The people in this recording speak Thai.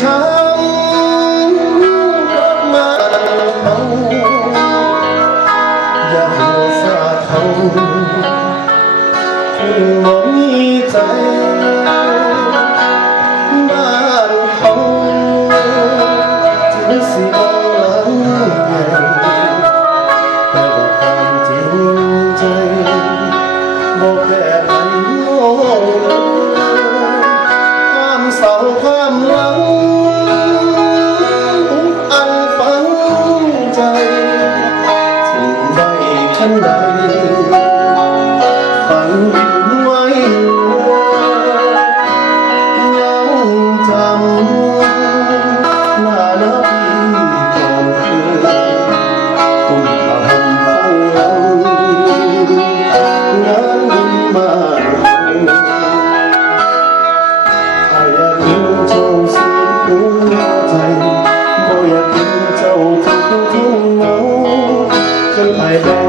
ช้ำรถมาเขาอย่าหัวซาเขาคุณบ่มีใจบ้านเขาถึงสิบ่หลังใหญ่แต่ว่าความจริงใจบ่แพ้ใครโง่ความเศร้าความหลังอันฝังใจถึงได้ทันใดฝันดินไว้ยังจำหน้าหน้าพี่ก่อนเคยคุณทำฟังเรางานบุญมาถ้าอยากเห็นเจ้าเสียหัวใจบ่อยากเห็นเจ้าทุกข์เหงาขึ้นไป